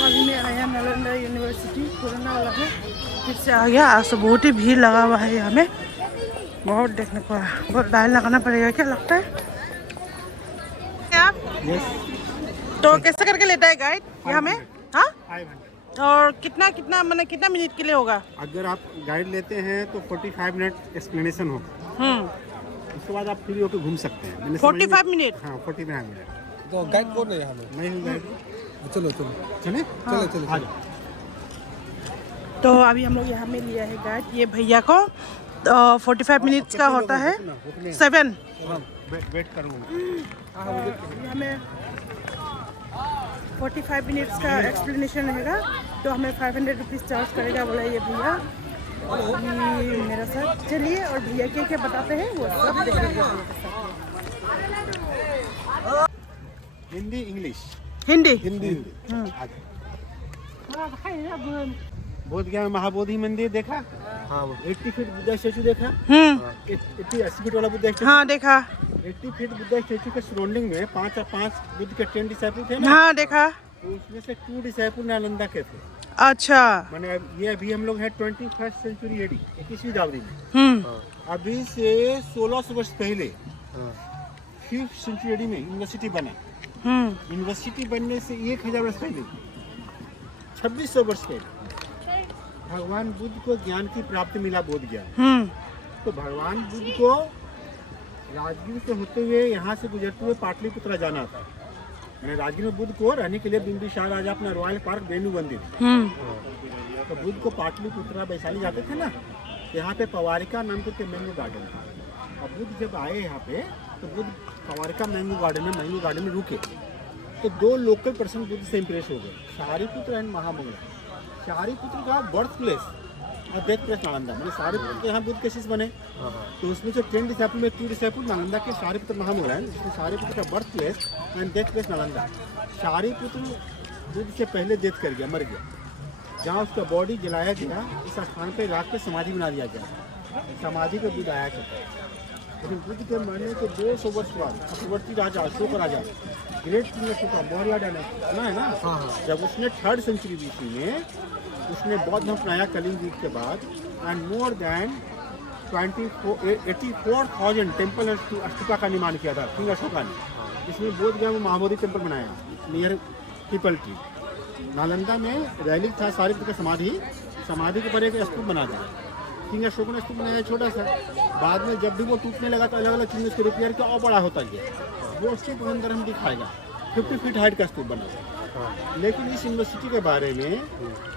अभी मैं आया नालंदा यूनिवर्सिटी, पुराना वाला है, फिर से आ गया। आज तो बहुत ही भीड़ लगा हुआ है यहाँ में, बहुत देखने को है। बहुत लाइन लगाना पड़ेगा क्या लगता है आप? तो कैसे करके लेता है गाइड यहाँ में? हाँ, और कितना कितना मतलब कितना मिनट के लिए होगा? अगर आप गाइड लेते हैं तो 45 मिनट एक्सप्लेनेशन होगा। उसके बाद आप फ्री होकर घूम सकते हैं। 45 मिनट? हाँ, 45 मिनट। तो गाइड कौन है यहाँ में? मैं हूँ गाइड। चलो चले चलो चलो आ जाओ। तो अभी हम लोग यहाँ में लिया है गाइड, ये भैया को 45 मिनट्स का होता है। 7 वेट करूँगा। हमें 45 मिनट्स का एक्सप्लेनेशन रहेगा, तो हमें 500 रुपीज़ चार्ज करेगा बोला ये भैया। ये मेरा साथ चलिए, और भैया क्या क्या बताते हैं वो सब देखेंगे। हिंदी इंग्लिश? हिंदी। बोध गया में महाबोधि मंदिर देखा? हाँ। 80 फीट बुद्धा स्टैचू देखा? 80 फीट वाला बुद्धा स्टैचू? हाँ देखा। 80 फीट बुद्धा स्टैचू के सराउंडिंग में 5 बुद्ध के 10 डिसाइपल थे ना? हाँ देखा। तो उसमें से 2 डिसाइपल नालंदा के थे। अच्छा। मैंने ये अभी हम लोग हैं 21st सेंचुरी एडी, 21वीं दावरी में। अभी से 1600 वर्ष पहले 5th सेंचुरी एडी में यूनिवर्सिटी बना। यूनिवर्सिटी बनने से 1000 वर्ष पहले, 2600 वर्ष पहले भगवान बुद्ध को ज्ञान की प्राप्ति मिला, बोध ज्ञान। तो भगवान बुद्ध को राजगीर से होते हुए यहाँ से गुजरते हुए पाटलिपुत्र जाना था। मैंने राजगीर में बुद्ध को रहने के लिए बिंबिसार राजा अपना रॉयल पार्क वेणु मंदिर। तो बुद्ध को पाटलिपुत्र वैशाली जाते थे ना, यहाँ पे पवारिका नाम के मैंगो गार्डन था। और बुद्ध जब आए यहाँ पे, तो बुद्ध पवारिका मैंगो गार्डन में रुके। तो 2 लोकल पर्सन बुद्ध से इम्प्रेस हो गए, शारिपुत्र एंड महामंगला। शारिपुत्र का बर्थ प्लेस और डेथ प्लेस नालंदा, मतलब शारिपुत्र यहाँ बुद्ध के शिष्य बने। तो उसमें जो 10 डिसाइपल में 2 डिसाइपल नालंदा के शारिपुत्र महामंगला है, जिसमें शारिपुत्र का birth place and death place Nalanda. Shariputra Buddha से पहले डेथ कर गया, मर गया। जहाँ उसका बॉडी जलाया गया, इस स्थान पर रात के समाधि बना दिया गया। समाधि पे बुद्ध आया करता है। लेकिन बुद्ध के मरने के 200 वर्ष बाद चक्रवर्ती राजा अशोक राजा, great king of Maurya dynasty है ना, जब उसने 3rd सेंचुरी बीसी में उसने बौद्ध धर्म अपनाया कलिंग युग के बाद, and more than 84,000 temple stupa का निर्माण किया था किंग अशोका ने। इसमें बोध गया में महाबोधि टेम्पल बनाया नियर पीपल ट्री। नालंदा में रैली था शारिपुत्र का समाधि के ऊपर एक स्तूप बना दिया। किंग अशोक ने स्तूप बनाया छोटा सा, बाद में जब भी वो टूटने लगा तो अलग अलग चीज़ उसको रिपेयर किया और बड़ा होता गया। वो स्तूप अंदर हम दिखाएगा 50 फीट हाइट का स्तूप बना। लेकिन इस यूनिवर्सिटी के बारे में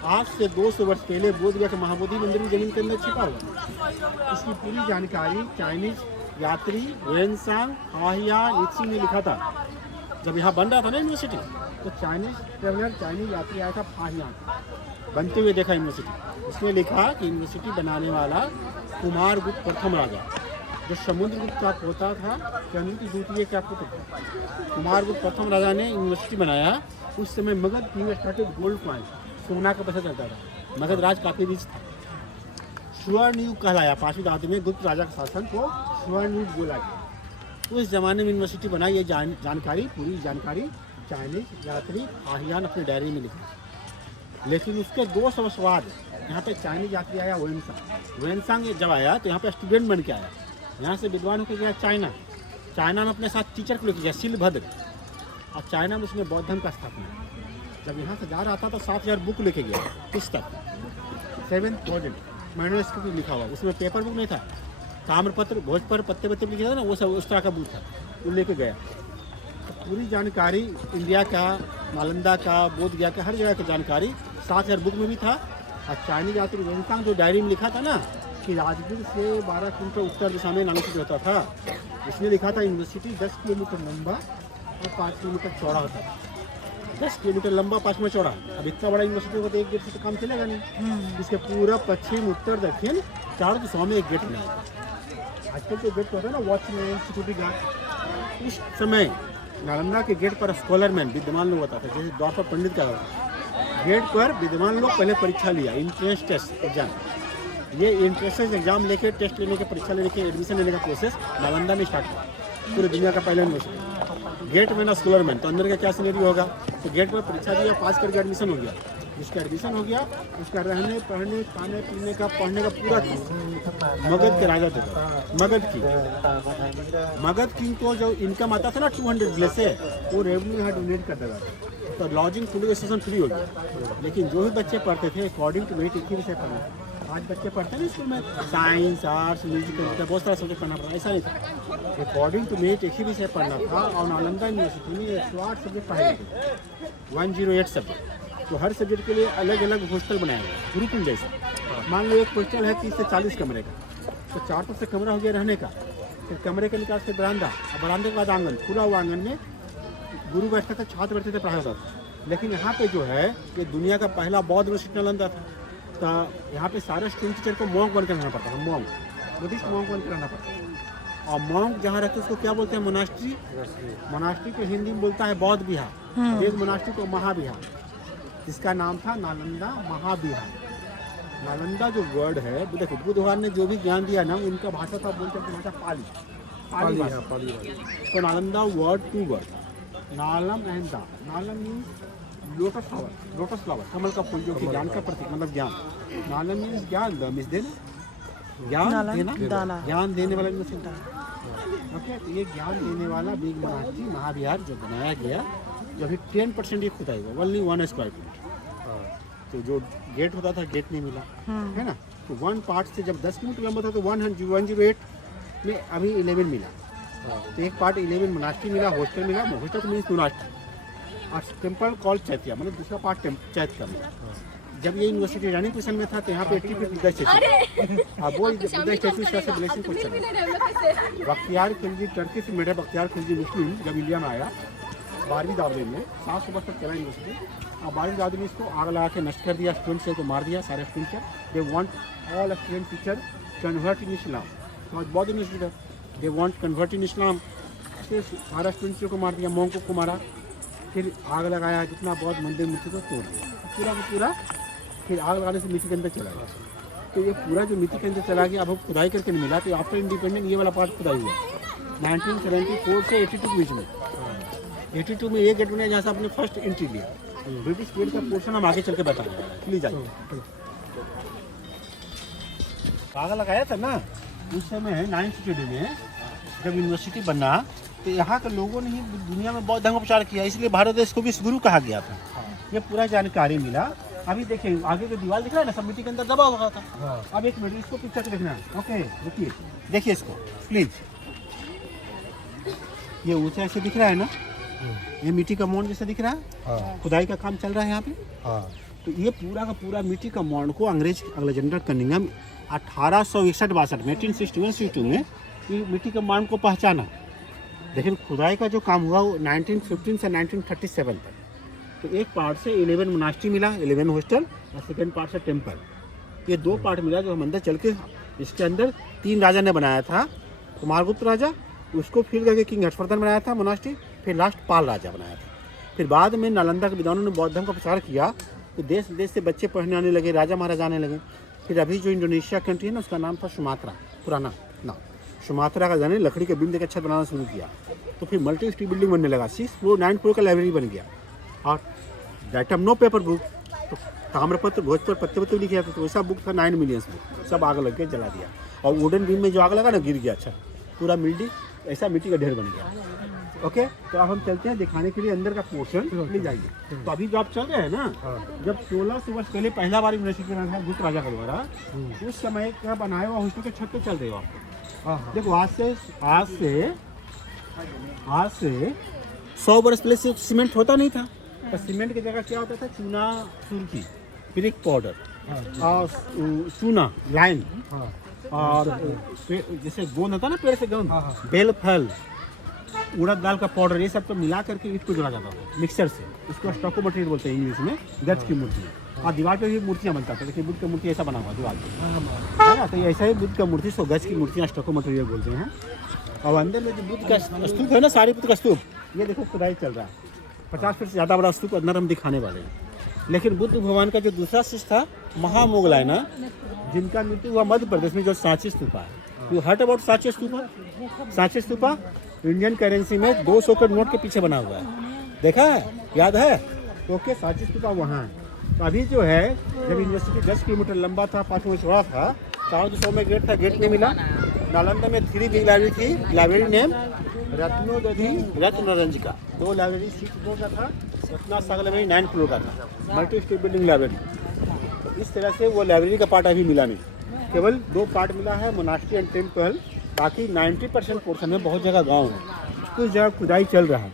आज से 200 वर्ष पहले बोध गया कि महाबोधि मंदिर की जमीन के अंदर छिपा हुआ। इसकी पूरी जानकारी चाइनीज यात्री वेनसांग हाहियान इत्सी ने लिखा था। जब यहाँ बन रहा था ना यूनिवर्सिटी, तो चाइनीज यात्री आया था हाहियान, बनते हुए देखा यूनिवर्सिटी। उसने लिखा कि यूनिवर्सिटी बनाने वाला कुमारगुप्त प्रथम राजा, जो समुद्रगुप्त का पोता था, चंद्र द्वितीय का पुत्र। कुमारगुप्त प्रथम राजा ने यूनिवर्सिटी बनाया। उस समय Magadh king started gold coin, सोना का पैसा चलता था। मगध राज काफी रिच था। स्वर्ण युग कहलाया, 5वीं दादी में गुप्त राजा के शासन को स्वर्ण युग बोला गया। उस जमाने में यूनिवर्सिटी बनाई। ये पूरी जानकारी चाइनीज यात्री हाहियान अपनी डायरी में लिखी। लेकिन उसके 200 वर्ष बाद यहाँ पे चाइनीज यात्री आया वेनसांग जब आया तो यहाँ पे स्टूडेंट बन के आया। यहाँ से विद्वान होकर गया चाइना में अपने साथ टीचर को लेकर गया शिलभद्र, और चाइना में उसने बौद्ध धर्म का स्थापना। जब यहाँ से जा रहा था तो 7000 बुक लेके गया, पुस्तक 7000 मैन्युस्क्रिप्ट लिखा हुआ। उसमें पेपर बुक नहीं था, ताम्रपत्र भोजपत्र पत्ते लिखे था ना, वो सब उस तरह का बुक था, वो लेके गया। तो पूरी जानकारी इंडिया का, नालंदा का, बोध गया का, हर जगह की जानकारी 7000 बुक में भी था। और चाइनीज यात्री वेनसांग जो डायरी में लिखा था ना कि राजगीर से 12 किलोमीटर उत्तर दिशा में यूनिवर्सिटी होता था, उसने लिखा था यूनिवर्सिटी 10 किलोमीटर लंबा और 5 किलोमीटर चौड़ा होता था। 10 किलोमीटर लंबा, 5 में चौड़ा। अब इतना बड़ा यूनिवर्सिटी होगा तो एक गेट से तो काम चलेगा नहीं। इसके पूरा पश्चिम, उत्तर, दक्षिण चारों दिशाओं में एक गेट नहीं। आजकल जो गेट होता है ना, वॉचमैन, सिक्योरिटी गार्ड, उस समय नालंदा के गेट पर स्कॉलरमैन, विद्वान लोग होता था, जैसे द्वापर पंडित का गेट पर विद्वान लोग पहले परीक्षा लिया, इंट्रेंस टेस्ट एग्जाम। ये इंट्रेंस एग्जाम लेके, टेस्ट लेने के, परीक्षा लेने के, एडमिशन लेने का प्रोसेस नालंदा में स्टार्ट हुआ। पूरी दुनिया का पहला यूनिवर्सिटी। गेट में ना स्कॉलरमैन, तो अंदर का क्या सिनेरियो होगा? तो गेट पर परीक्षा दिया, पास करके एडमिशन हो गया। जिसका एडमिशन हो गया उसका रहने, पढ़ने, खाने पीने का, पढ़ने का पूरा मगध के राजा थे, मगध किंग को जो इनकम आता था ना 200 विलेज से, वो रेवेन्यू यहाँ डोनेट करता था। तो लॉजिंग फूड स्टेशन फ्री हो गया। लेकिन जो भी बच्चे पढ़ते थे अकॉर्डिंग टू मेरिट, एक ही विषय पढ़ना। आज बच्चे पढ़ते हैं स्कूल में साइंस, आर्ट्स, म्यूजिक, कंप्यूटर, बहुत सारा सब्जेक्ट पढ़ना पड़ा, ऐसा नहीं था। अकॉर्डिंग टू मेरिट एक ही विषय पढ़ना था। और नालंदा यूनिवर्सिटी में 108 सब्जेक्ट पढ़ाए थे, 108 सब्जेक्ट। तो हर सब्जेक्ट के लिए अलग अलग हॉस्टल बनाया गया, गुरुकुल जैसा। मान लो एक हॉस्टल है 30 से 40 कमरे का, तो 4 तरफ से कमरा हो गया रहने का। फिर कमरे के निकाल से बरामदा, और बरामदे के बाद आंगन, खुला हुआ आंगन में गुरु बैठता था, छात्र बैठते थे, पढ़ाया होता था। लेकिन यहाँ पे जो है ये दुनिया का पहला बौद्ध यूनिवर्सिटी नालंदा था। तो यहाँ पे सारे स्टूडेंट टीचर को मॉन्क बनकर रहना पड़ता था, मॉन्क, बुद्धिस्ट मॉन्क बनकर रहना पड़ता था। और मॉन्क जहाँ रहते हैं उसको क्या बोलते हैं? मोनास्ट्री। मोनास्ट्री को हिंदी में बोलता है बौद्ध विहार। एक मोनास्ट्री को महाविहार, जिसका नाम था नालंदा महाविहार। नालंदा जो वर्ड है, देखो बुद्ध भगवान ने जो भी ज्ञान दिया ना, उनका भाषा था, बोलते हैं भाषा पाली, पाली। तो Nalanda word, 2 word, nalam and da. Nalam means lotus flower, lotus flower, कमल का फूल, जो कि ज्ञान का प्रतीक, मतलब ज्ञान। नालम मीन्स ज्ञान, द मीन्स देना, ज्ञान देना, ज्ञान देने वाला यूनिवर्सिटी। ओके, तो ये ज्ञान देने वाला बिग मोनास्ट्री महाविहार जो बनाया गया, जो अभी 10% ही खुदा है, ओनली 1 स्क्वायर फीट। तो जो गेट होता था, गेट नहीं मिला, है ना। तो 1 पार्ट से जब 10 किलोमीटर लंबा था तो 108 में अभी 11 मिला। तो एक पार्ट 11 मोनास्ट्री मिला, हॉस्टल मिला। हॉस्टल मीन्स मोनास्ट्री, और टेम्पल कॉल चैत्या, मतलब दूसरा पार्ट चैत्य का मिला। जब ये यूनिवर्सिटी रानी पोजिशन में था तो यहाँ पे 80 फीट बुद्धा स्टैचू, अब वो बुद्धा स्टैचू से blessing question. Bakhtiyar Khilji, Turkey से मेडा बख्तियार खिलजी मुस्लिम जब इंडिया में आया 12वीं दावरी में, 7 सुबह तक चला यूनिवर्सिटी। और 12वीं दावरी में इसको आग लगा के नष्ट कर दिया, स्टूडेंट से को मार दिया, सारे student. They want all student teacher convert in Islam. तो बहुत university they want convert in Islam, सारे स्टूडेंट्स को मार दिया, मोंको को मारा, फिर आग लगाया, जितना बहुत मंदिर मूर्ति को तोड़ दिया, पूरा का पूरा। फिर आग लगाने से मिट्टी के अंदर चला गया। तो ये पूरा जो मिट्टी के अंदर चला गया, अब हम खुदाई करके नहीं मिला। तो आफ्टर इंडिपेंडेंट ये वाला पार्ट खुदाई हुआ 1974 से 82 के बीच में। 82 में ये गेट बनाया जहाँ से आपने फर्स्ट एंट्री लिया। ब्रिटिश गेट का पोर्शन हम आगे चल के बताएंगे, प्लीज आइए। आग लगाया था ना उस समय 9th में जब यूनिवर्सिटी बना, तो यहाँ के लोगों ने ही दुनिया में बहुत धर्मोपचार किया, इसलिए भारत देश को विश्व गुरु कहा गया था। ये पूरा जानकारी मिला। अभी देखिए आगे जो दीवार दिख रहा है ना, सब मिट्टी के अंदर दबा हुआ था। अब एक मिनट इसको पिक्चर देखना है। ओके देखिए, देखिए इसको प्लीज। ये ऊंचा ऐसे दिख रहा है ना, ये मिट्टी का मोंड जैसे दिख रहा है। खुदाई का काम चल रहा है यहाँ पे। तो ये पूरा का पूरा मिट्टी का मोंड को अंग्रेज अलेक्जेंडर कनिंघम 1861-62 में 1861-62 में मिट्टी के मोंड को पहचाना। लेकिन खुदाई का जो काम हुआ वो 1915 से 1937 तक। तो एक पार्ट से 11 मोनास्ट्री मिला, 11 हॉस्टल, और सेकेंड पार्ट से टेम्पल। ये 2 पार्ट मिला जो हम अंदर चल के, इसके अंदर 3 राजा ने बनाया था। कुमारगुप्त राजा, उसको फिर करके किंग हर्षवर्धन बनाया था मोनास्ट्री, फिर लास्ट पाल राजा बनाया था। फिर बाद में नालंदा के विद्वानों ने बौद्ध धर्म का प्रचार किया, तो देश विदेश से बच्चे पढ़ने आने लगे, राजा महाराजा आने लगे। फिर अभी जो इंडोनेशिया कंट्री है ना, उसका नाम था सुमात्रा, पुराना नाम सुमात्रा का जाने, लकड़ी के बिम्ब देकर छत बनाना शुरू किया। तो फिर मल्टी स्टोरी बिल्डिंग बनने लगा, 6 फ्लोर 9 फ्लोर का लाइब्रेरी बन गया। और that time no paper book, तो ताम्रपत्र भोज पर पत्ते पत्ते लिखे जाते, तो वैसा बुक था 9 मिलियंस बुक, सब आग लग के जला दिया। और वुडन बीम में जो आग लगा ना, गिर गया, अच्छा पूरा मिट्टी, ऐसा मिट्टी का ढेर बन गया। ओके, तो अब हम चलते हैं दिखाने के लिए अंदर का पोर्शन, ले जाइए। तो अभी जो आप चल रहे हैं ना, जब 1600 वर्ष पहले पहला बार यूनिवर्सिटी बना था गुप्त राजा के द्वारा, उस समय का बनाया हुआ हॉस्टल के छत पे चल रहे हो आप। देखो आज से 100 वर्ष पहले से सीमेंट होता नहीं था। और सीमेंट की जगह क्या होता था? चूना, सुर्खी, ब्रिक पाउडर, और चूना, लाइन, और जैसे गोंद होता ना पेड़ से, गोंद, बेल फल, उड़द दाल का पाउडर, ये सब तो मिला करके ईट को जोड़ा जाता था मिक्सर से। उसको स्टोको मटेरियल बोलते हैं इंग्लिश में, गज की मूर्ति। और दीवार पे भी मूर्तियाँ बनता था, देखिए बुद्ध का मूर्ति ऐसा बना हुआ दीवार पे, है ना। तो ऐसा ही बुद्ध का मूर्ति, सो गज की मूर्तियाँ स्टोको मटेरियल बोलते हैं। और अंदर में जो बुद्ध का स्तूप है ना, सारीपुत्र का स्तूप, ये देखो खुदाई चल रहा है। 50 फीट से ज़्यादा बड़ा स्तूप अंदर हम दिखाने वाले हैं। लेकिन बुद्ध भगवान का जो दूसरा शिष्य था महामोगलाई ना, जिनका मृत्यु हुआ मध्य प्रदेश में, जो सांची स्तूपा है। You hurt about Sanchi stupa? Sanchi stupa Indian currency में 200 के नोट के पीछे बना हुआ है, देखा है, याद है? तो ओके, सांची स्तूपा वहाँ है। तो अभी जो है, जब यूनिवर्सिटी 10 किलोमीटर लंबा था, 5 किलोमीटर चौड़ा था, 400 में गेट था, गेट नहीं मिला। नालंदा में 3 बिग लाइब्रेरी थी, library name Ratnodadhi रत्नरंजिका। 2 library 6 floor का था, रत्ना सागर लाइब्रेरी 9 फ्लोर का था, मल्टी स्टेट बिल्डिंग लाइब्रेरी। तो इस तरह से वो लाइब्रेरी का पार्ट अभी मिला नहीं, केवल 2 पार्ट मिला है, मोनास्ट्री एंड टेम्पल। बाकी 90% पोर्शन में बहुत जगह गांव है, कुछ जगह खुदाई चल रहा है,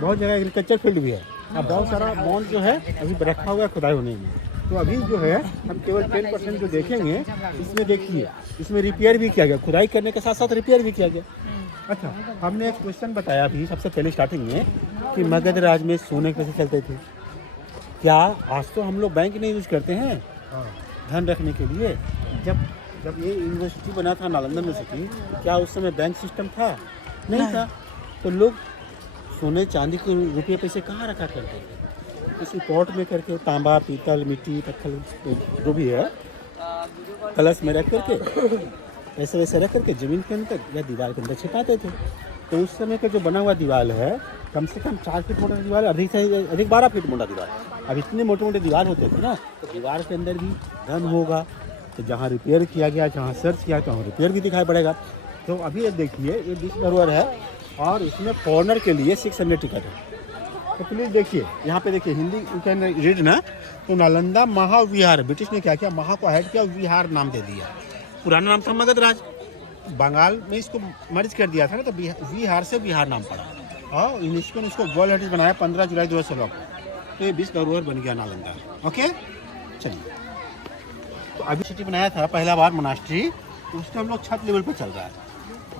बहुत जगह एग्रीकल्चर फील्ड भी है। अब बहुत सारा बॉन्ड जो है अभी रखा हुआ है खुदाई होने में। तो अभी जो है हम केवल 10% जो देखेंगे, इसमें देखिए, इसमें रिपेयर भी किया गया, खुदाई करने के साथ साथ रिपेयर भी किया गया। अच्छा, हमने एक क्वेश्चन बताया अभी सबसे पहले स्टार्टिंग में कि मगध राज में सोने कैसे चलते थे। क्या आज तो हम लोग बैंक नहीं यूज करते हैं धन रखने के लिए? जब ये यूनिवर्सिटी बना था, नालंदा यूनिवर्सिटी, क्या उस समय बैंक सिस्टम था? नहीं था। तो लोग सोने चांदी के रुपये पैसे कहाँ रखा करते थे? किसी पॉट में करके, तांबा, पीतल, मिट्टी, पत्थर जो भी है, कलश में रख करके, ऐसे वैसे रख करके जमीन के अंदर या दीवार के अंदर छिपाते थे। तो उस समय का जो बना हुआ दीवार है, कम से कम 4 फीट मोटा दीवार, अधिक से अधिक 12 फीट मोटा दीवार। अब इतने मोटे मोटे दीवार होते थे ना, तो दीवार के अंदर भी धन होगा। तो जहाँ रिपेयर किया गया, जहाँ सर्च किया, तो वहाँ रिपेयर भी दिखाई पड़ेगा। तो अभी ये देखिए, ये विश्व धरोहर है और इसमें फॉरनर के लिए 600 टिकट है। तो प्लीज़ देखिए, यहाँ पे देखिए, हिंदी यू कैन रीड ना। तो नालंदा महाविहार, ब्रिटिश ने क्या किया, महा को ऐड किया, विहार नाम दे दिया। पुराना नाम था मगध राज, बंगाल में इसको मर्ज कर दिया था ना, तो विहार से बिहार नाम पड़ा। और यूनेस्को ने इसको वर्ल्ड हेरिटेज बनाया 15 जुलाई 2016 को। तो ये विश्व धरोहर बन गया नालंदा। ओके, चलिए। तो अभी सिटी बनाया था पहला बार मोनास्ट्री, उसका हम लोग छत लेवल पर चल रहा है।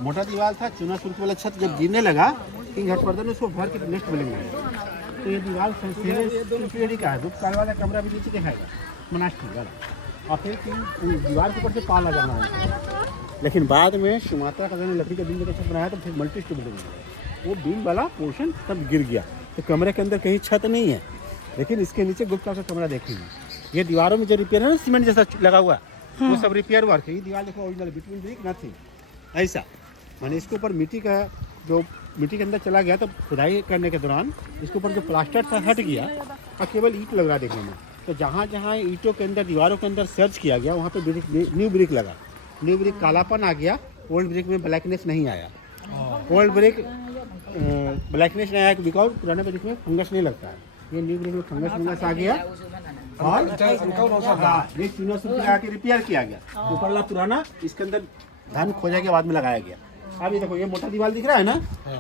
मोटा दीवार था, चूना सुर्ख वाला छत जब गिरने लगा, किंग हर्षवर्धन ने उसको भर के नेक्स्ट बिल्डिंग बनाया। तो ये दीवार सेंचुरी का है, दुख वाला कमरा भी नीचे दिखाएगा, मोनास्ट्री वाला। और फिर दीवार के ऊपर से पाल लगाना है। लेकिन बाद में सुमात्रा का लकड़ी का बीम का छत बनाया, तो फिर मल्टी स्टोरी बिल्डिंग बनाया। वो बीम वाला पोर्शन तब गिर गया, तो कमरे के अंदर कहीं छत नहीं है, लेकिन इसके नीचे गुप्ता का कमरा देखेंगे। ये दीवारों में जो रिपेयर है ना, सीमेंट जैसा लगा हुआ, वो सब रिपेयर वर्क है। ये दीवार देखो, ओरिजिनल बिटवीन ब्रिक नथिंग, ऐसा माने इसके ऊपर मिट्टी का, जो मिट्टी के अंदर चला गया, तो खुदाई करने के दौरान इसके ऊपर जो प्लास्टर था हट गया और केवल ईंट लग रहा देखने में। तो जहाँ जहाँ ईंटों के अंदर, दीवारों के अंदर सर्च किया गया, वहाँ पे न्यू ब्रिक लगा। न्यू ब्रिक कालापन आ गया, ओल्ड ब्रिक में ब्लैकनेस नहीं आया। ओल्ड ब्रिक ब्लैकनेस नहीं आया बिकॉज पुराने ब्रिक में फंगस नहीं लगता है। ये न्यू ब्रिक में फंगस आ गया और ये चूना सुर्ख लगा के रिपेयर किया गया। ऊपर वाला पुराना, इसके अंदर धन खोजा के बाद में लगाया गया। अब ये देखो, ये मोटा दीवार दिख रहा है ना,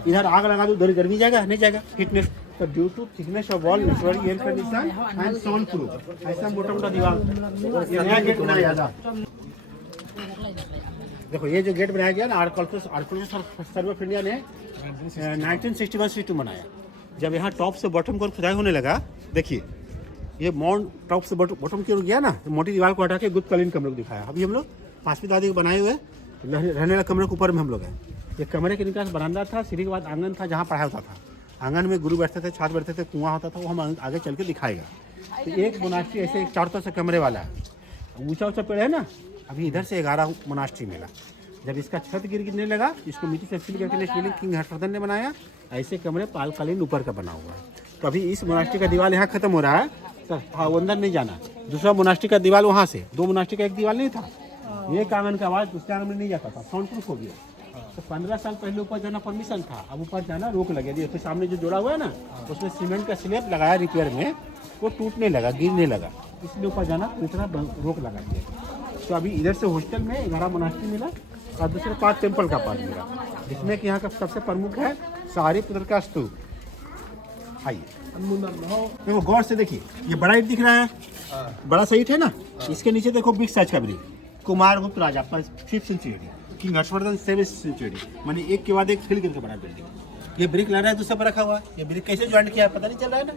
इधर आग लगा दो, उधर गर्मी जाएगा नहीं जाएगा, हिटनेस। तो due to thickness of wall, naturally air condition and sound proof, ऐसा मोटा मोटा दीवार। ये नया गेट बनाया था, देखो ये जो गेट बनाया गया ना, आर्कियोलॉजिकल सर्वे ऑफ इंडिया ने 1961-62 बनाया। जब यहाँ टॉप से बॉटम को खुदाई होने लगा, देखिए ये माउंट टॉप से बॉटम की ओर गया ना, तो मोटी दीवार को हटा के गुप्तकालीन कमरे को दिखाया। अभी हम लोग 5वीं दादी को बनाए हुए रहने वाले कमरे के ऊपर में हम लोग हैं। ये कमरे के निकास बरामदा था, सीढ़ी के बाद आंगन था जहाँ पढ़ाया होता था। आंगन में गुरु बैठते थे, छात्र बैठते थे, कुआं होता था, वो हम आगे चल के दिखाएगा। तो एक मोनास्ट्री ऐसे एक चारों तरफ से कमरे वाला है, ऊंचा ऊंचा पेड़ है ना। अभी इधर से 11 मोनास्ट्री मिला। जब इसका छत गिरने लगा, इसको मिट्टी से फिल करके नेक्स्ट बिल्डिंग किंग हर्षवर्धन ने बनाया। ऐसे कमरे पालकालीन ऊपर का बना हुआ है। तो अभी इस मोनास्ट्री का दीवार यहाँ खत्म हो रहा है, तो हाँ अंदर नहीं जाना। दूसरा मोनास्ट्री का दीवार वहाँ से, 2 मोनास्ट्री का एक दीवार नहीं था, एक आंगन का आवाज़ दूसरे आंगन में नहीं जाता था, साउंड प्रूफ हो गया। तो 15 साल पहले ऊपर जाना परमिशन था, अब ऊपर जाना रोक लगे। देखिए सामने जो जोड़ा हुआ है ना, उसमें सीमेंट का स्लैब लगाया रिपेयर में, वो टूटने लगा, गिरने लगा, इसलिए ऊपर जाना इतना रोक लगा दिया। तो अभी इधर से हॉस्टल में 11 मोनास्ट्री मिला और दूसरे 5 टेम्पल का पार्ट मिला, जिसमें कि यहाँ का सबसे प्रमुख है सारीपुत्र का स्तूप। आइए देखो गौर से देखिए, ये बड़ा ईंट दिख रहा है, बड़ा सा ईंट है ना, इसके नीचे देखो बिग साइज का ब्रिक, कुमारगुप्त राजा 5th century, king Harshavardhana 7th century, माने एक के बाद एक फिल करके बना बिल्डिंग। ये ब्रिक ला रहा है दूसरे पर रखा हुआ है, ये ब्रिक कैसे ज्वाइंट किया है पता नहीं चल रहा है ना।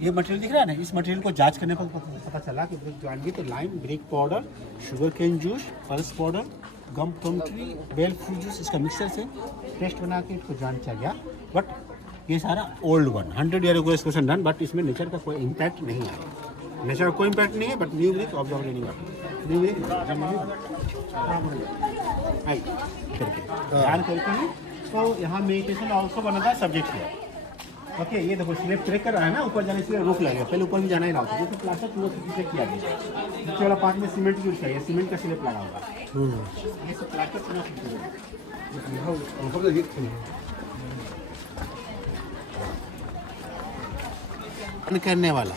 ये मटेरियल दिख रहा है ना, इस मटेरियल को जांच करने पर पता चला कि ब्रिक ज्वाइंट की तो lime, brick powder, sugarcane juice, pulse powder, gum tree, bel fruit juice, इसका मिक्सर से पेस्ट बना के इसको ज्वाइंट किया गया। बट ये सारा old one 100 year ago question done, but इसमें नेचर का कोई इम्पैक्ट नहीं है, नेचर का कोई इम्पैक्ट नहीं है। बट न्यू ब्रिक ऑब्जर्व नहीं हुआ, न्यू ब्रिक आई करके ध्यान करके ही तो यहाँ मेडिटेशन ऑल्सो बना था सब्जेक्ट है। ओके, ये देखो स्लेब ट्रेक कर रहा है ना, ऊपर जाने से रोक लगेगा, पहले ऊपर भी जाना ही ना होता, जैसे प्लास्टर पूरा से किया गया। नीचे वाला पार्ट में सीमेंट यूज किया, सीमेंट का स्लेब लगा होगा, ये सब प्लास्टर पूरा करने वाला।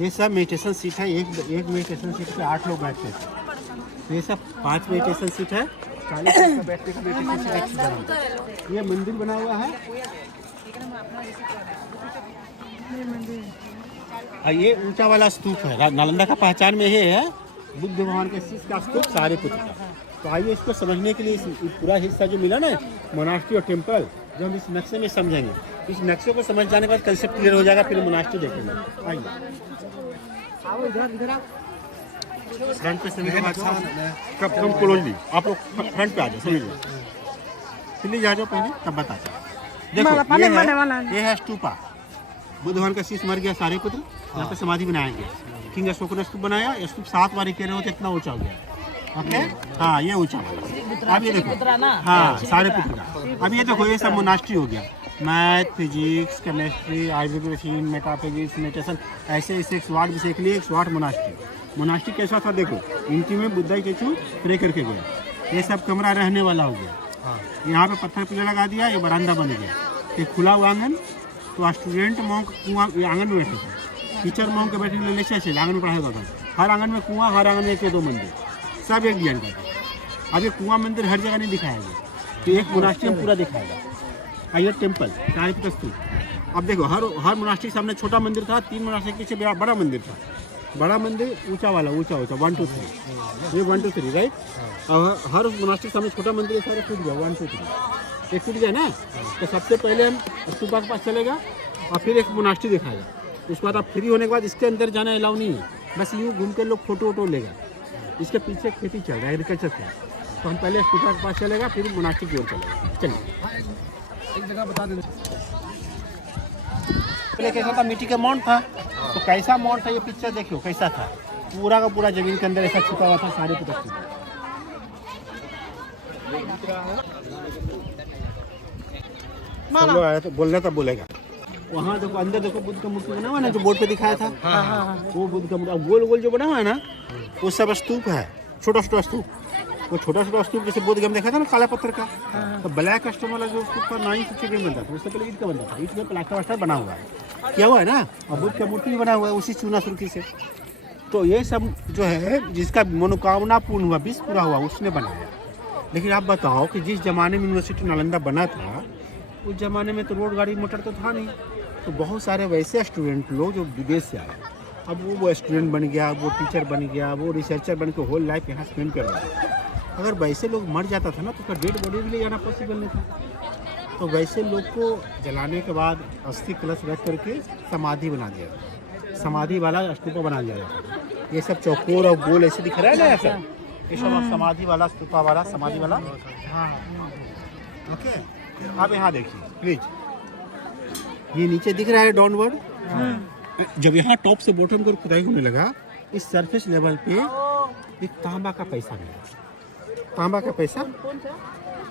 ये सब मेडिटेशन सीट है, एक मेडिटेशन सीट पे 8 लोग बैठते हैं। ये सब 5 मेडिटेशन सीट है, 40 लोग का बैठने का मेडिटेशन सीट। ये मंदिर बना हुआ है, ये ऊंचा वाला स्तूप है, नालंदा का पहचान में ये है बुद्ध भगवान के शीश का स्तूप सारेपुत्र का। तो आइए इसको समझने के लिए इस पूरा हिस्सा जो मिला ना मोनास्ट्री और टेम्पल, जो हम इस नक्शे में समझेंगे, इस नक्शे को समझ जाने के बाद कंसेप्ट क्लियर हो जाएगा, फिर मोनास्ट्री देखेंगे। आइए फ्रंट पे समझिए, कब कम क्लोजली आप लोग फ्रंट पे आ जाओ, समझिए प्लीज आ जाओ पहले, तब बताते हैं। देखो ये है स्तूपा, बुद्ध भगवान का शीश मर गया सारेपुत्र, यहाँ पे समाधि बनाया गया। किंग अशोक ने स्तूप बनाया, ये स्तूप 7 बार कह रहे हो तो इतना ऊंचा हो गया। ओके, हाँ ये ऊंचा वाला। अब ये देखो, हाँ सारेपुत्र का। अब ये देखो ये सब मोनास्ट्री हो गया, math, physics, chemistry, Ayurveda, metaphysics, meditation, ऐसे ऐसे 108 विषय के लिए 108 मोनास्ट्री। मोनास्ट्री कैसा था देखो, इनकी में बुद्धा चेचू प्रे करके गया। ये सब कमरा रहने वाला हो गया, यहाँ पे पत्थर पूजा लगा दिया, ये बरामदा बन गया। ये खुला हुआ आंगन, तो स्टूडेंट मॉन्क कुआं आंगन में बैठे थे, टीचर मॉन्क के बैठे लेने से आंगन में पढ़ाई होता था। हर आंगन में कुआं, हर आंगन में 1-2 मंदिर, सब एक डिजाइन का। अब ये कुआं मंदिर हर जगह नहीं दिखाया गया, तो एक मोनास्ट्री में पूरा दिखाएगा। ये टेम्पल सारेपुत्र स्तूप। अब देखो हर मोनास्ट्री के सामने छोटा मंदिर था, 3 मोनास्ट्री के पीछे बड़ा मंदिर था। बड़ा मंदिर ऊंचा वाला, ऊंचा 1 2 3, ये 1 2 3 राइट। और हर मोनास्ट्री के सामने छोटा मंदिर सारे टूट गया, 1 2 3 एक टूट गया ना। तो सबसे पहले हम स्तूपा के पास चलेगा और फिर एक मोनास्ट्री दिखाएगा। उसके बाद आप फ्री होने के बाद इसके अंदर जाना अलाउ नहीं है, बस यूँ घूम के लोग फोटो वोटो लेगा। इसके पीछे खेती चल रहा है, एग्रीकल्चर का। तो हम पहले स्तूपा के पास चलेगा, फिर मोनास्ट्री की ओर चलेगा। चलिए एक जगह बता दें, पहले कैसा था, मिट्टी का माउंट था। तो कैसा माउंट था ये पिक्चर देखियो कैसा था, पूरा का पूरा जमीन के अंदर ऐसा छुपा हुआ था सारेपुत्र स्तूप। चलो आया तो बोलना तब बोलेगा। वहाँ देखो अंदर देखो बुद्ध का मूर्ति बना हुआ ना, जो बोर्ड पे दिखाया था। वो बुद्ध का मूर्ति गोल गोल जो बना हुआ है ना, वो सब स्तूप है, छोटा छोटा स्तूप। वो छोटा छोटा स्तूप जैसे बोध गया देखा था ना काला पत्थर का, तो ब्लैक स्टोन वाला जो स्तूप था 9th century बनता था, उससे पहले ईंट का बनता था। ईंट में प्लास्टर वास्टर बना हुआ है, किया हुआ है ना, और बुद्ध का मूर्ति भी बना हुआ है उसी चूना सुर्खी से। तो ये सब जो है जिसका मनोकामना पूर्ण हुआ, विश पूरा हुआ, उसने बनाया। लेकिन आप बताओ कि जिस जमाने में यूनिवर्सिटी नालंदा बना था, उस जमाने में तो रोड गाड़ी मोटर तो था नहीं। तो बहुत सारे वैसे स्टूडेंट लोग जो विदेश से आए, अब वो स्टूडेंट बन गया, वो टीचर बन गया, वो रिसर्चर बन के होल लाइफ यहाँ स्पेंड कर रहा है। अगर वैसे लोग मर जाता था ना, तो उसका डेड बॉडी भी ले जाना पॉसिबल नहीं था। तो वैसे लोग को जलाने के बाद अस्थि कलश रख करके समाधि बना दिया, समाधि वाला स्तूपा बना दिया जाता। ये सब चौकोर और गोल ऐसे दिख रहा है ना, ऐसा ये सब समाधि वाला स्तूपा वाला, समाधि वाला। हाँ ओके, आप यहाँ देखिए प्लीज, ये नीचे दिख रहा है डाउनवर्ड। जब यहाँ टॉप से बॉटम को खुदाई होने लगा, इस सरफेस लेवल पे एक तांबा का पैसा मिला। तांबा का पैसा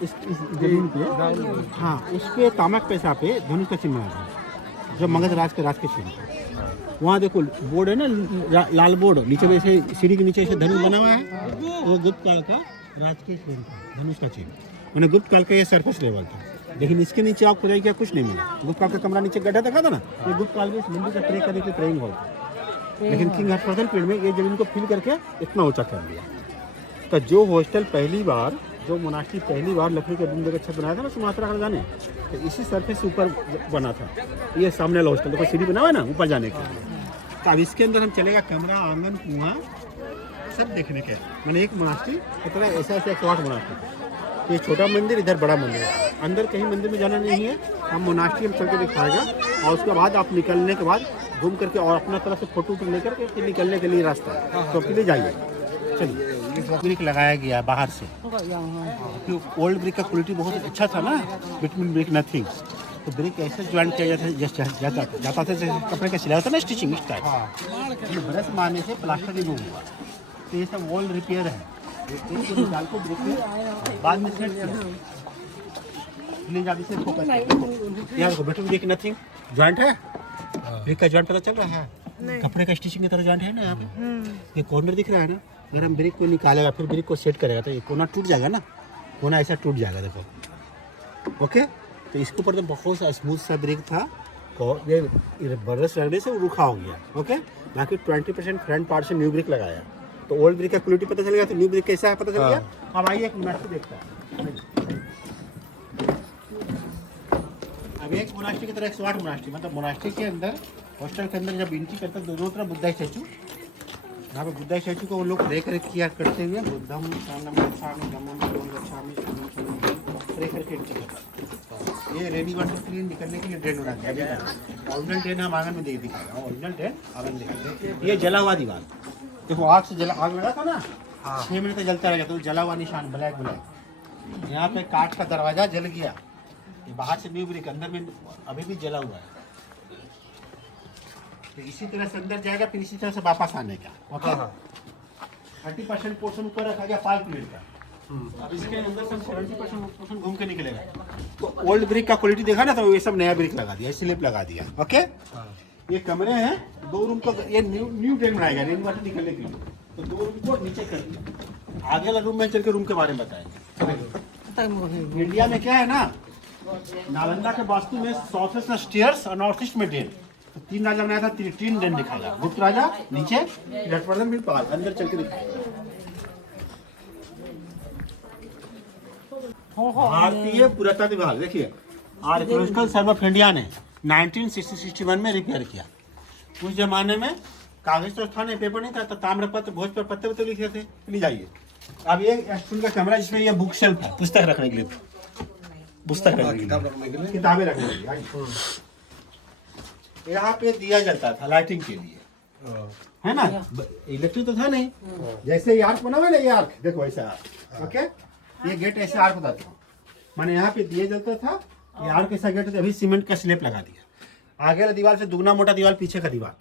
इस जमीन पे, हाँ उस पे तांबा के पैसा पे धनुष का चिन्ह बना था, जो मगध राज के चिन्ह। वहाँ देखो बोर्ड है ना, लाल बोर्ड, नीचे में ऐसे सीढ़ी के नीचे ऐसे धनुष बना हुआ है, वो गुप्त काल का राजकीय चिन्ह था, धनुष का चिन्ह। मैंने गुप्त काल का ये सरफेस लेवल था। लेकिन इसके नीचे आप खुदाई किया, कुछ नहीं मिला। गुप्त काल का कमरा नीचे गड्ढा देखा था ना, ये गुप्त काल में इस मंदिर का प्रे करने के प्रेइंग हॉल था। लेकिन किंग हर्षवर्धन पीरियड में ये जमीन को फिल करके इतना ऊंचा कर दिया। तो जो हॉस्टल पहली बार, जो मोनास्ट्री पहली बार लकड़ी के बूंदे का छत बनाया था ना सुमात्रा का जाने, तो इसी सरफेस से ऊपर बना था। ये सामने वाला हॉस्टल देखो, सीढ़ी बना हुआ है ना ऊपर जाने के। तो अब इसके अंदर हम चलेगा, कमरा, आंगन, कुआं सब देखने के। मैंने एक मोनास्ट्री की तरह ऐसा ऐसा 108 मोनास्ट्री, ये छोटा मंदिर, इधर बड़ा मंदिर है। अंदर कहीं मंदिर में जाना नहीं है, हम मोनास्ट्री में चल के दिखाएगा और उसके बाद आप निकलने के बाद घूम करके और अपना तरफ से फोटो लेकर के फिर निकलने के लिए रास्ता है, तो के लिए जाइए। चलिए ब्रिक लगाया गया बाहर से, क्योंकि ओल्ड ब्रिक का क्वालिटी बहुत अच्छा था ना, बिटवीन ब्रिक नथिंग, तो ब्रिक ऐसे ज्वाइन किया जाता था जैसे कपड़े का सिलाई होता है ना, स्टिचिंग इस टाइप। ये बरस मारने से प्लास्टर रिमूव हुआ, तो ये सब ओल्ड रिपेयर है, इसको निकाल को ब्रिक में बाद में सेट किया। से फोकस यार देखो बिटवीन ब्रिक नथिंग जॉइंट है, ब्रिक का जॉइंट पता चल रहा है, कपड़े का स्टिचिंग की तरह जॉइंट है ना यहाँ पे, ये कॉर्नर दिख रहा है ना, अगर हम ब्रिक को निकालेगा फिर ब्रिक को सेट करेगा तो ये कोना टूट जाएगा ना, कोना ऐसा टूट जाएगा देखो। ओके, तो इसके ऊपर तो बहुत सा स्मूथ सा ब्रिक था, ये बरस लगने से वो रुखा हो गया। ओके, बाकी 20% फ्रंट पार्ट से न्यू ब्रिक लगाया, तो ओल्ड ब्रिक का क्वालिटी पता चल गया, तो न्यू ब्रिक कैसा है पता चल गया। अब आइए एक मोनास्ट्री देखता है, अब एक मोनास्ट्री की तरह 108 मोनास्ट्री, मतलब मोनास्ट्री के अंदर हॉस्टल के अंदर जब एंट्री करते हैं दोनों तरफ बुद्धा स्टैचू, यहाँ पे बुद्धा स्टैचू को वो लोग रेख किया करते हुए बुद्धम प्रे करके एंट्री करता। ये रेनी वाटर क्लीन निकलने के लिए ड्रेन बना दिया, ओरिजिनल ड्रेन हम आंगन में दिखाएगा, ओरिजिनल ड्रेन आंगन दिखाएगा। ये जला हुआ दीवार देखो, आग से जला आग लगा था ना, 6 मिनट तक जलता रहेगा, तो जला हुआ निशान ब्लैक ब्लैक। यहाँ पे काठ का दरवाजा जल गया, ये बाहर से न्यू ब्रिक, अंदर में अभी भी जला हुआ है, तो इसी तरह से अंदर जाएगा, फिर इसी तरह से वापस आने का। ओके, 30% पोर्शन ऊपर रखा गया पाल प्लेट का, अब इसके अंदर से 70% पोर्शन घूम के निकलेगा। तो ओल्ड ब्रिक का क्वालिटी देखा ना, तो ये सब नया ब्रिक लगा दिया, स्लिप लगा दिया। ओके, ये कमरे हैं 2 रूम का, ये न्यू ड्रेन बनाएगा रेन वाटर निकलने के लिए, तो 2 रूम को नीचे कर दिया। आगे वाला रूम में चल के रूम के बारे में बताएंगे। इंडिया में क्या है ना, नालंदा के वास्तु में साउथ ईस्ट में स्टेयर्स और नॉर्थ ईस्ट में ड्रेन, तो 3 राजा बनाया था, 3 ड्रेन दिखाएगा, गुप्त राजा नीचे, लटवर्धन फिर पाल, अंदर चल के दिखाएगा। भारतीय पुरातत्व विभाग देखिए, आर्कियोलॉजिकल सर्वे ऑफ इंडिया ने 1961 में रिपेयर किया। उस जमाने में कागज तो था नहीं, पेपर नहीं था, तो ताम्रपत्र भोजपत्र पत्ते पत्ते लिखे थे। ले जाइए, अब ये स्कूल का कमरा जिसमें ये बुक शेल्फ है, पुस्तक रखने के लिए, पुस्तक रखने के लिए, किताबें रखने के लिए। यहाँ पे दिया जाता था लाइटिंग के लिए, है ना, इलेक्ट्रिक तो था नहीं, जैसे ये आर्क बना हुआ ना, ये आर्क देखो ऐसा आर्क। ओके, ये गेट ऐसे आर्क होता था, माने यहाँ पे दिया जाता था, ये आर्क ऐसा गेट, अभी सीमेंट का स्लेब लगा दिया, आगे वाला दीवार से दुगना मोटा दीवार, पीछे का दीवार,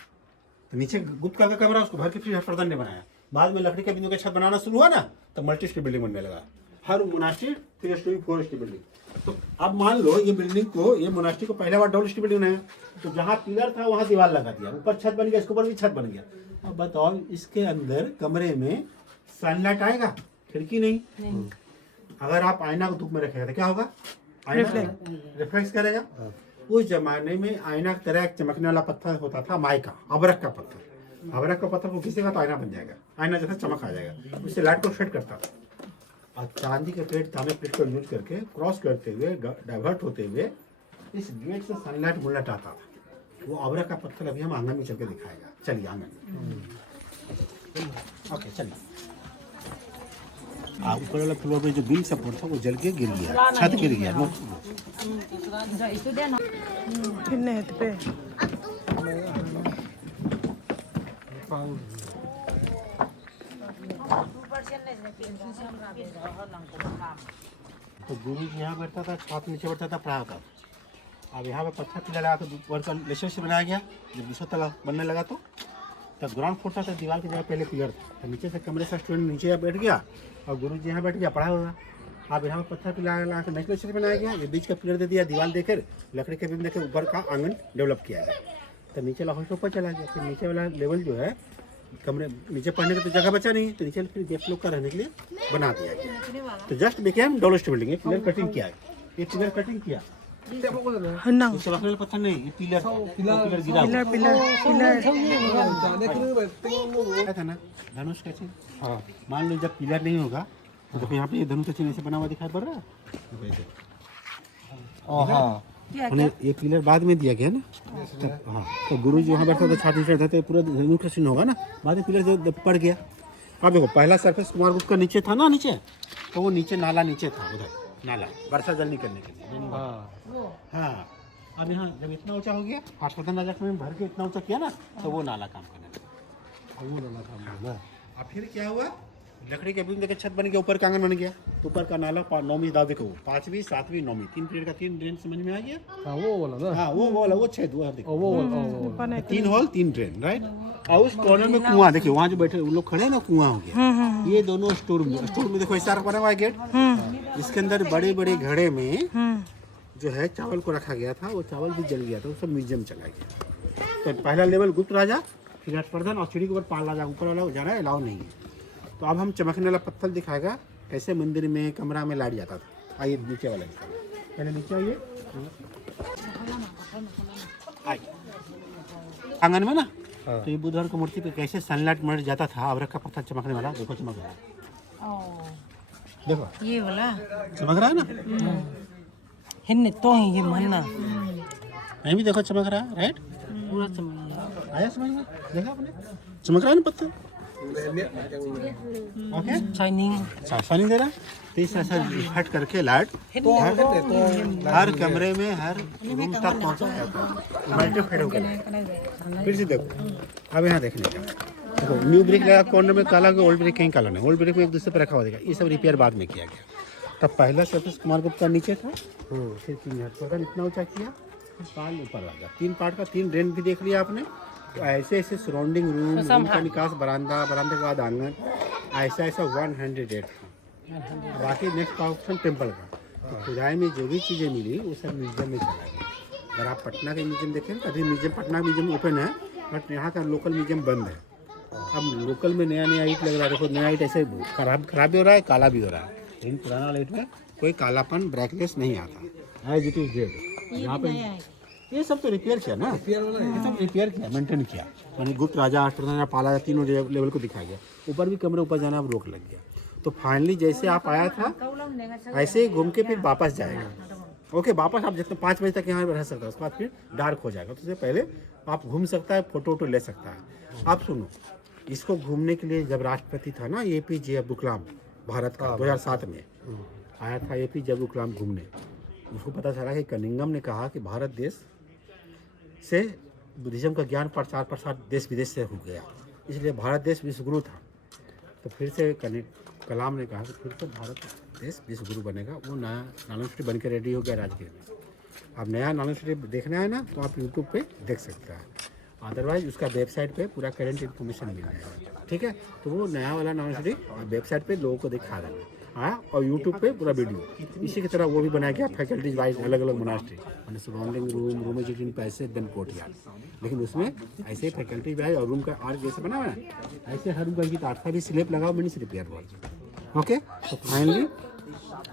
तो नीचे गुप्त का कमरा, उसको भर के फिर हर्षवर्धन ने बनाया। बाद में लकड़ी के बिंदु के छत बनाना शुरू हुआ ना, तो मल्टी स्टोरी बिल्डिंग बनने लगा, हर मोनास्ट्री 3 स्टोरी 4 स्टोरी बिल्डिंग। तो अब मान लो ये बिल्डिंग को, ये मोनास्ट्री को पहले बार डबल स्टोरी बिल्डिंग बनाया, तो जहाँ पिलर था वहाँ दीवार लगा दिया, ऊपर छत बन गया, इसके ऊपर भी छत बन गया। अब बताओ इसके अंदर कमरे में सनलाइट आएगा, खिड़की नहीं, अगर आप आईना को धूप में रखेगा तो क्या होगा, आईना रिफ्लेक्ट करेगा। उस जमाने में आईना की तरह एक चमकने वाला पत्थर होता था, माइका, अबरक का पत्थर, अबरक का पत्थर को घिसेगा तो आईना बन जाएगा, आईना जैसा चमक आ जाएगा, उससे लाइट को शेड करता था। और चांदी के प्लेट, तांबे प्लेट को यूज करके क्रॉस करते हुए, डाइवर्ट होते हुए इस गेट से सनलाइट बुलेट आता था, वो अबरक का पत्थर अभी हम आंगन में चल के दिखाएगा। चलिए आंगन में, ओके चलिए। ऊपर वाला फ्लोर पे जो बिल सपोर्ट था वो जल के गिर गया, छत गिर गया। तो गुरु जी यहाँ बैठता था, छत नीचे बैठता था, पढ़ा था। अब यहाँ पे पत्थर पिलर लगा तो ऊपर का लेसर से बनाया गया, जब दूसरा तला बनने लगा तो तब ग्राउंड फ्लोर था, तो दीवार की जगह पहले पिलर था, तो नीचे से कमरे से स्टूडेंट नीचे बैठ गया और गुरु जी यहाँ बैठ गया, पढ़ा होगा। अब यहाँ पे पत्थर पिलर लगा के नेक्स्ट लेसर बनाया गया, ये बीच का पिलर दे दिया, दीवार देकर लकड़ी के बीम देकर ऊपर का आंगन डेवलप किया है। तो नीचे वाला हॉस्टल ऊपर चला गया, फिर नीचे वाला लेवल जो है कमरे नीचे पढ़ने का तो जगह बचा नहीं, तो नीचे फिर गेस्ट लोग का रहने के लिए बना दिया गया। तो just became double storey building, ये पिलर कटिंग किया है, ये पिलर कटिंग किया, पत्थर नहीं, ये पिलर गिरा था ना धनुष का चिन्ह। हाँ, मान लो जब पिलर नहीं होगा तो देखो यहाँ पे ये धनुष का चिन्ह ऐसे बना हुआ दिखाई पड़ रहा है। ये पिलर बाद में दिया गया ना, तो हाँ, तो गुरु जी वहाँ बैठा था, छाती चढ़ता था, पूरा धनुष का चिन्ह होगा ना, बाद में पिलर जो पड़ गया। अब देखो पहला सरफेस कुमार गुप्त का नीचे था ना, नीचे तो वो नीचे नाला नीचे था, उधर नाला वर्षा जल निकलने के लिए। हाँ अब यहाँ जब इतना ऊंचा हो गया, हर्षवर्धन राजा में भर के इतना ऊंचा किया ना, तो वो नाला काम करने लगा। वो नाला काम करना। अब फिर क्या हुआ, लकड़ी के बिल्डिंग के छत बन गया, ऊपर का आंगन बन गया, तो ऊपर का नाला 9वीं दावे को 5वीं 7वीं 9वीं 3 पीरियड का 3 ड्रेन समझ में आ गया। हाँ वो वाला ना। हाँ वो वाला, वो छेद वो देखो, वो वाला 3 हॉल 3 ड्रेन, राइट। और उस कॉर्नर में कुआं, देखिए वहाँ जो बैठे उन लोग खड़े हैं ना, कुआं हो गया। ये दोनों स्टोर में देखो ऐसा बना हुआ है गेट, इसके अंदर बड़े बड़े घड़े में जो है चावल को रखा गया था, वो चावल भी जल गया था, वो सब म्यूजियम चला गया। तो पहला लेवल गुप्त राजा, फिर हर्षवर्धन, और सीढ़ी के ऊपर पाल राजा, ऊपर वाला जाना अलाउ नहीं है। तो अब हम चमकने वाला पत्थर दिखाएगा कैसे मंदिर में कमरा में लाइट जाता था। आइए नीचे वाला, पहले नीचे आइए, आंगन में ना। तो ये बुधवार की मूर्ति पे कैसे सनलाइट मर जाता था, अब रखा पत्थर चमकने वाला, देखो चमक रहा है, देखो ये वाला चमक रहा है ना। हिन्ने तो ही ये मनना नहीं भी देखो चमक रहा है, राइट, पूरा चमक आया समझ में, देखा आपने चमक रहा है ना पत्थर, ओके शाइनिंग दे रहा। तो इस ऐसा हट करके लाइट हर कमरे में हर रूम तक पहुंचा है। फिर से देखो, अब यहाँ देखने का देखो, न्यू ब्रिक लगा कॉर्नर में काला, ओल्ड ब्रिक कहीं काला नहीं, ओल्ड ब्रिक में एक दूसरे पर रखा हुआ देगा। ये सब रिपेयर बाद में किया गया। तब पहला सरफेस कुमार गुप्ता नीचे था, फिर 3 हर्षवर्धन इतना ऊंचा किया, पाल ऊपर आ गया। 3 पार्ट का 3 ड्रेन भी देख लिया आपने। तो ऐसे ऐसे सराउंडिंग रूम का निकास, बरामदा, बरामदे के बाद आंगन, ऐसा ऐसा 108 था। बाकी नेक्स्ट ऑप्शन टेम्पल का। तो खुदाई में जो भी चीज़ें मिली वो सब म्यूजियम में चला गया। अगर आप पटना के म्यूजियम देखें, अभी म्यूजियम पटना म्यूजियम ओपन है, बट यहाँ का लोकल म्यूजियम बंद है। अब लोकल में नया नया ईट लग रहा है, देखो नया ईट ऐसे खराब भी हो रहा है, काला भी हो रहा है। लेकिन पुराना लाइट में कोई कालापन ब्रैकलेस नहीं आता, एज इट इज डेड। यहाँ पे ये सब तो रिपेयर किया ना, ये सब रिपेयर किया, मेंटेन किया। यानी गुप्त राजा, हर्षवर्धन, पाला, तीनों लेवल को दिखाया गया। ऊपर भी कमरे ऊपर जाना अब रोक लग गया। तो फाइनली जैसे आप आया था ऐसे ही घूम के फिर वापस जाएगा। ओके, वापस आप जितने 5 बजे तक यहाँ रह सकता है, उसके बाद फिर डार्क हो जाएगा। तो उससे पहले आप घूम सकता है, फोटो वोटो ले सकता है। आप सुनो, इसको घूमने के लिए जब राष्ट्रपति था ना APJ अब्दुल कलाम, भारत का 2007 में आया था APJ अब्दुल कलाम घूमने, उसको पता चला कि कनिंगम ने कहा कि भारत देश से बुद्धिज्म का ज्ञान प्रचार प्रसार देश विदेश से हो गया, इसलिए भारत देश विश्वगुरु था। तो फिर से कलाम ने कहा कि फिर से भारत देश विश्वगुरु बनेगा। वो नया यूनिवर्सिटी बन के रेडी हो गया राजगीर में। अब नया यूनिवर्सिटी देखना है ना, तो आप यूट्यूब पे देख सकते हैं, अदरवाइज उसका वेबसाइट पे पूरा करंट इन्फॉर्मेशन मिल जाएगा। ठीक है, तो वो नया वाला यूनिवर्सिटी वेबसाइट पे लोगों को दिखा देना। हाँ, और यूट्यूब पे पूरा वीडियो इसी की तरह वो भी बनाया गया, फैकल्टीज वाइज अलग अलग मोनास्ट्री, मैंने सराउंडिंग रूम एजुकेशन पैसे देन कोर्टयार्ड, लेकिन उसमें ऐसे फैकल्टी वाइज और रूम का आर्ट जैसे बना हुआ है, ऐसे हर रूम का आर्ट का भी स्लेब लगाओ, मैंने रिपेयर हुआ। ओके, तो फाइनली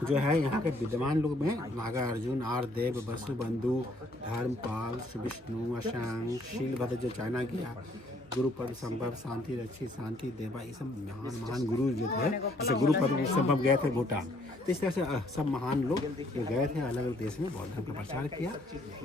जो है यहाँ पे विद्यमान लोग में नागा अर्जुन, आर देव, वसुबंधु, धर्मपाल, विष्णु, अशांक, शीलभद्र जो चाइना गया, गुरुपद संभव, शांति रक्षी, शांति देवा, ये सब महान महान गुरु जो थे। जैसे गुरुपद संभव गए थे भूटान, तो इस तरह से सब महान लोग जो गए थे अलग अलग देश में बौद्ध धर्म का प्रचार किया,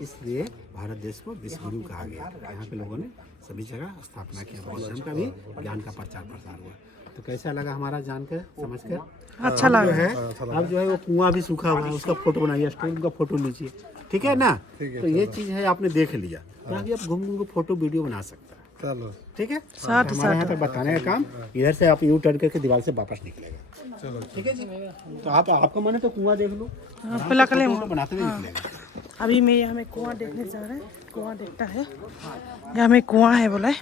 इसलिए भारत देश को विश्व गुरु कहा गया। यहाँ के लोगों ने सभी जगह स्थापना किया, बौद्ध धर्म का भी ज्ञान का प्रचार प्रसार हुआ। तो कैसा लगा हमारा जानकर समझकर? अच्छा लगा है। अब जो है वो कुआं भी सूखा हुआ है, उसका फोटो बनाइए, स्टोन का फोटो लीजिए, ठीक है ना। तो ये चीज़ है आपने देख लिया, ताकि आप घूम घूम के फोटो वीडियो बना सकते हैं। चलो ठीक है, हमारे यहाँ तक बताने का काम, इधर से आप यू टर्न करके दीवार से वापस निकलेगा। चलो ठीक है जी। तो आपका मन है तो कुआं देख लो, फोटो बनाते हुए निकलेगा। अभी मैं यहाँ में कुआं देखने जा रहा है, कुआं देखता है, यहाँ में कुआं है बोला है।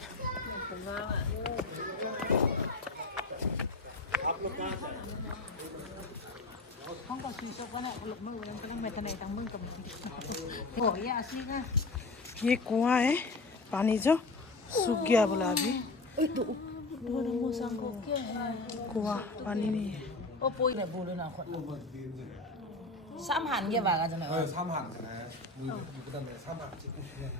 ये कुआं है, पानी जो सूख गया बोला अभी, कुआं पानी नहीं है।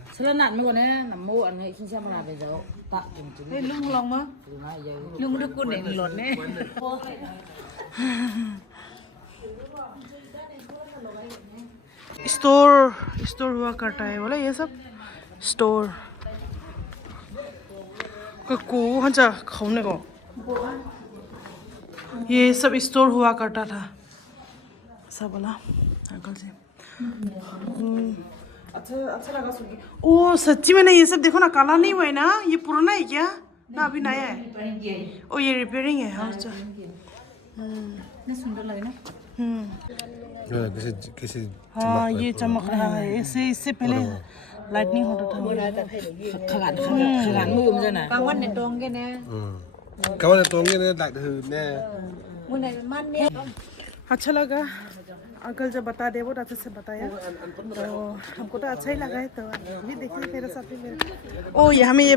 Selamat mau nè, nằm mua anh hay xin xem là bây giờ tạ cùng chứng. Hey, lung lòng mà, Lung được quân để lột nè. Store हुआ करता है बोला, ये सब स्टोर को हंचा खाने को, ये सब स्टोर हुआ करता था, ऐसा बोला अंकल से। अच्छा लगा सुन के। ओ सच्ची में ना ये सब देखो ना काला नहीं हुआ है ना, ये पुराना है क्या ना अभी नया है? ओ ये रिपेयरिंग है। हाँ अच्छा। सुंदर लगे ना। किसी किसी हाँ ये चमक रहा है, इससे पहले लाइटनिंग होता था। खगान मुझे मुझे ना Kawan yang dong ke ne, kawan yang tongnya ni dak dah ni mun này man ne. अच्छा लगा अंकल जब बता दे, बहुत अच्छे से बताया, तो हमको तो अच्छा ही लगा है। तो ये देखिए मेरे साथ भी मेरे ओ ये हमें ये